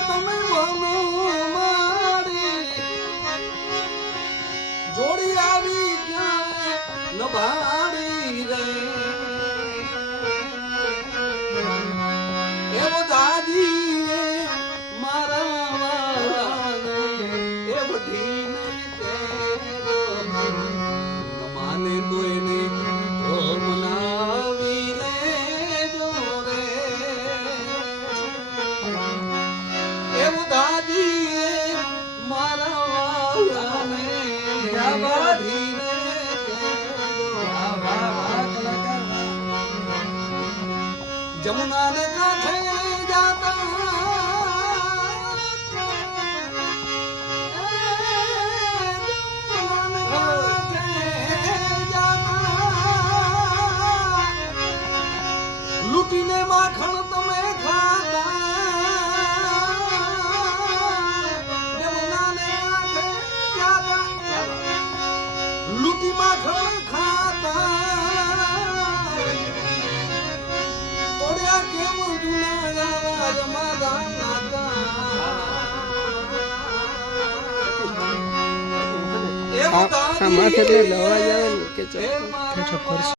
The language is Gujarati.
તમે બનો મારી જોડી આવી ક્યાં નભાડી રે એવો દાદી મારા વાલાને એ બઢીને તેરો માને તો એને મનાવી લેજો રે એવું દાદી મારા વાલાને બાંધીને જમુના ને કાંઠે જાતા લૂટીને માખણ તમે ખાતા લૂટી માખણ ખાતા તોડ્યા કેમ જૂના આવાજ મારા નાતા માથે એટલે લવાજ આવે ને કે